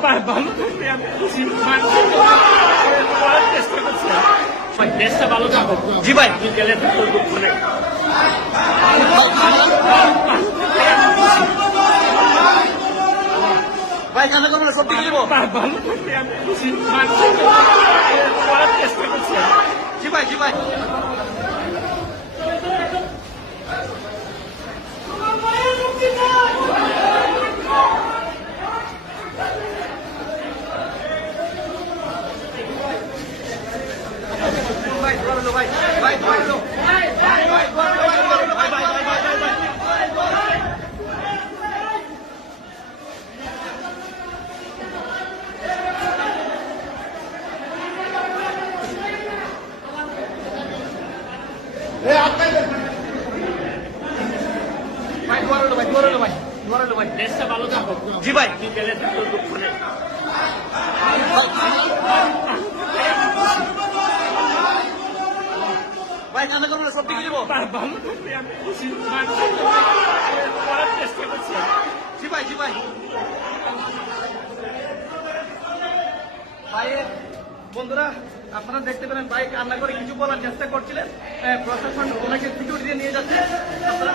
ভালো থাকবে আমি খুশি চেষ্টা করছি দেশটা ভালো থাকো জি ভাই। গেলে দুঃখ নেই ভাই কান্না করবেন না সব দেবো ভালো থাকবে আমি খুশি মানুষের করার চেষ্টা করছি জি ভাই জি ভাই ভাই দোয়া রইল ভাই ভাই দোয়া রইল ভাই ভাই দোয়া রইল ভাই দোয়া রইল ভাই ভাই ভাই ভাই ভাই ভাই ভাই দোয়া রইল ভাই দোয়া রইল ভাই দোয়া রইল ভাই দেশটা ভালো থাকো জি ভাই। আমি গেলে তো তোর দুঃখ নেই ভাই কান্না করবেন না দিকে ভালো আমি খুশি। করার চেষ্টা করছি জি ভাই জি ভাই। ভাইয়ের বন্ধুরা আপনারা দেখতে পেলেন ভাই কান্না করে কিছু বলার চেষ্টা করছিলেন। প্রশাসন ওনাকে সিকিউরিটি দিয়ে নিয়ে যাচ্ছে। আপনারা